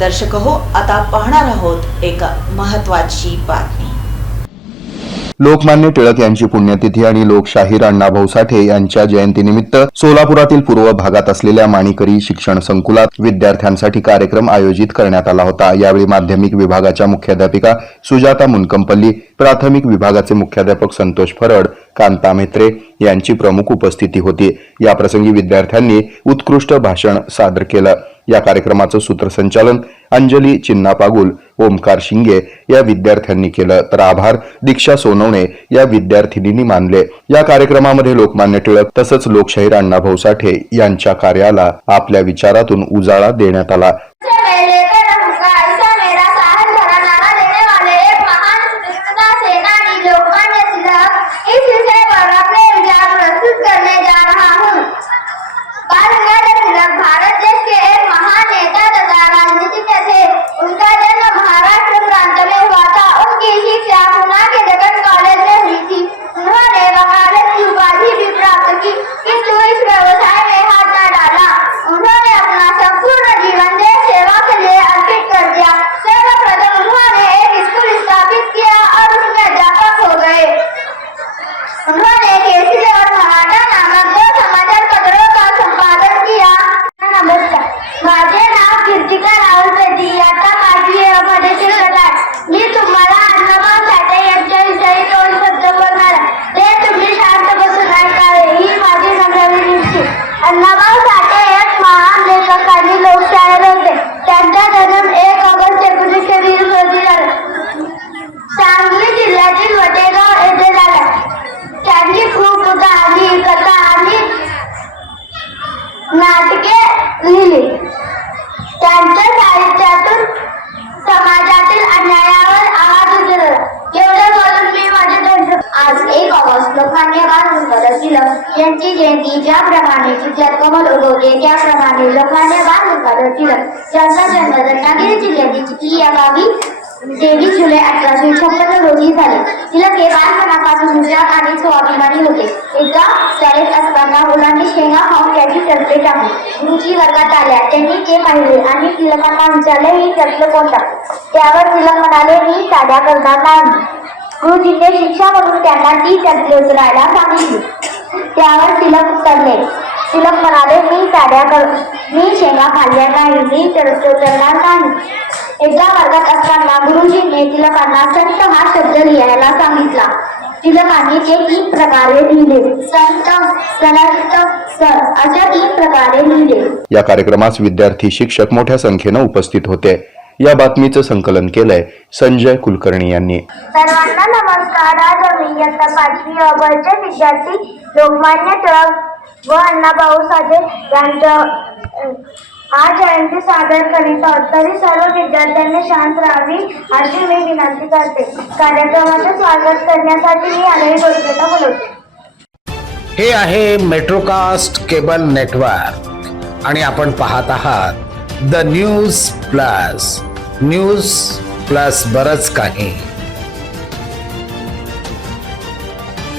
दर्शक हो आता पाहणार आहोत एक महत्वाची बातमी. लोकमान्य टिळक यांची पुण्यतिथी आणि लोकशाहीर अण्णाभाऊ साठे यांच्या जयंतीनिमित्त सोलापुरातील पूर्व भागात असलेल्या माणिकरी शिक्षण संकुलात विद्यार्थ्यांसाठी कार्यक्रम आयोजित करण्यात आला होता. यावेळी माध्यमिक विभागाच्या मुख्याध्यापिका सुजाता मुनकंपल्ली प्राथमिक विभागाचे मुख्याध्यापक संतोष फरड कांता मेत्रे यांची प्रमुख उपस्थिती होती. याप्रसंगी विद्यार्थ्यांनी उत्कृष्ट भाषण सादर केलं. या कार्यक्रमाचं सूत्रसंचालन अंजली चिन्ना पागुल ओमकार शिंगे या विद्यार्थ्यांनी केलं. तर आभार दीक्षा सोनवणे या विद्यार्थिनींनी मानले. या कार्यक्रमामध्ये लोकमान्य टिळक तसंच लोकशाहीर अण्णाभाऊ साठे यांच्या कार्याला आपल्या विचारातून उजाळा देण्यात आला. नाटके लिहिली. त्यांच्या साहित्यातून समाजातील अन्यायावर आवाज उचलला. एवढं बोलून मी माझे दोन आज एक ऑगस्ट लोकमान्य बाळ गंगाधर टिळक यांची जयंती. ज्याप्रमाणे जिल्ह्यात कमल उगवते त्याप्रमाणे लोकमान्य बाळ गंगाधर टिळक यांचा जन्म रत्नागिरी जिल्ह्यातील चिखली या गावी तेवीस जुलै अठराशे छप्पन्न रोजी झाले. तिला हे बालपणापासून गुजरात आणि स्वाभिमानी होते. एकदा शाळेत असताना मुलांनी शेंगा खाऊन त्याची टर्फे टाकली. गुरुजी वर्गात आल्या. त्यांनी ते पाहिले आणि तिलकांना विचारले ही टर्फे कोणता? त्यावर तिलक म्हणाले मी साध्या करणार नाही गुरुजींनी शिक्षा म्हणून त्यांना ती टर्फे उतरायला सांगितली. त्यावर तिलक उतरले तिलक म्हणाले मी साड्या कर मी शेंगा खाल्ल्या नाही मी टर्फे उतरणार नाही. एकदा वर्गात असताना गुरुजींनी तिलकांना संत हा शब्द लिहायला सांगितला. तिलकांनी ते तीन प्रकारे लिहिले. संत सनंत सर अशा तीन प्रकारे लिहिले. या कार्यक्रमास विद्यार्थी शिक्षक मोठ्या संख्येनं उपस्थित होते. या बातमीचं संकलन केलंय संजय कुलकर्णी यांनी. सर्वांना नमस्कार. आज आम्ही इयत्ता पाचवी अवघडचे विद्यार्थी लोकमान्य टिळक व अण्णाभाऊ साठे यांच्या हा आज जयंती सादर करीत आहोत. तरी सर्व विद्यार्थ्यांनी शांत राहावी अशी मी विनंती करते. कार्यक्रमाचे स्वागत करण्यासाठी मी आलेली गोष्टीला बोलवते. हे आहे मेट्रोकास्ट केबल नेटवर्क आणि आपण पाहत आहात the news plus news plus बरच काही.